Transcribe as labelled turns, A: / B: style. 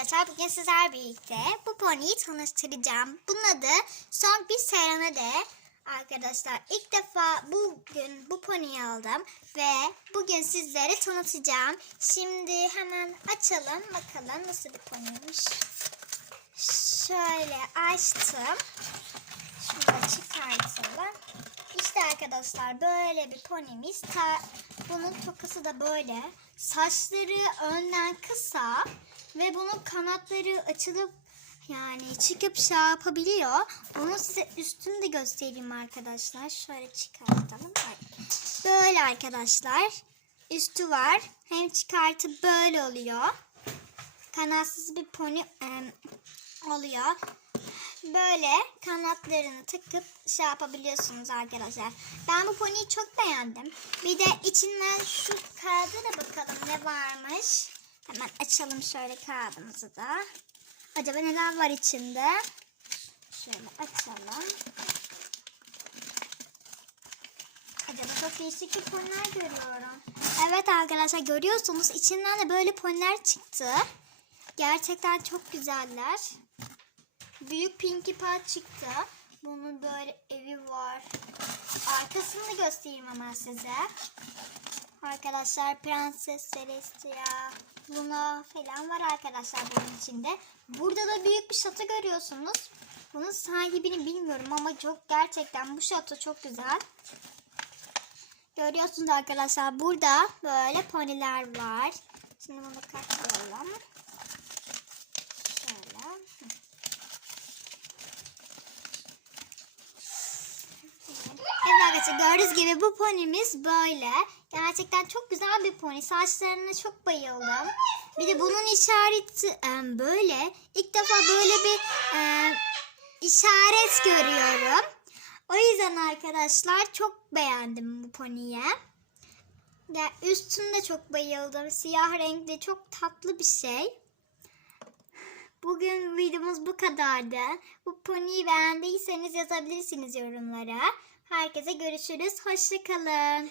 A: arkadaşlar bugün sizler birlikte bu poniyi tanıştıracağım. Bunun adı Son bir Serenade. Arkadaşlar ilk defa bugün bu poniyi aldım ve bugün sizlere tanıtacağım. Şimdi hemen açalım bakalım nasıl bir poniymiş. Şöyle açtım. Şunu da çıkartalım. İşte arkadaşlar böyle bir ponimiz. Ta, bunun tokası da böyle. Saçları önden kısa ve bunun kanatları açılıp yani çıkıp şey yapabiliyor. Onu size üstünü de göstereyim arkadaşlar. Şöyle çıkartalım. Böyle arkadaşlar. Üstü var. Hem çıkartıp böyle oluyor. Kanatsız bir pony em, oluyor böyle kanatlarını takıp şey yapabiliyorsunuz arkadaşlar. Ben bu poniyi çok beğendim. Bir de içinden şu kağıda da bakalım ne varmış. Hemen açalım şöyle kağıdımızı da. Acaba neler var içinde? Şöyle açalım. Acaba çok değişik bir poniler görüyorum. Evet arkadaşlar görüyorsunuz içinden de böyle poniler çıktı. Gerçekten çok güzeller. Büyük Pinkie Pie çıktı. Bunun böyle evi var. Arkasını da göstereyim hemen size. Arkadaşlar Prenses Celestia, Luna falan var arkadaşlar bunun içinde. Burada da büyük bir şato görüyorsunuz. Bunun sahibini bilmiyorum ama çok gerçekten bu şato çok güzel. Görüyorsunuz arkadaşlar burada böyle poniler var. Şimdi bunu katlayalım. Şöyle. Evet arkadaşlar gördüğünüz gibi bu ponimiz böyle. Gerçekten çok güzel bir pony. Saçlarına çok bayıldım. Bir de bunun işareti e, böyle. İlk defa böyle bir e, işaret görüyorum. O yüzden arkadaşlar çok beğendim bu poniyi. Ya üstünde çok bayıldım. Siyah renkli çok tatlı bir şey. Bu kadardı. Bu poniyi beğendiyseniz yazabilirsiniz yorumlara. Herkese görüşürüz. Hoşçakalın.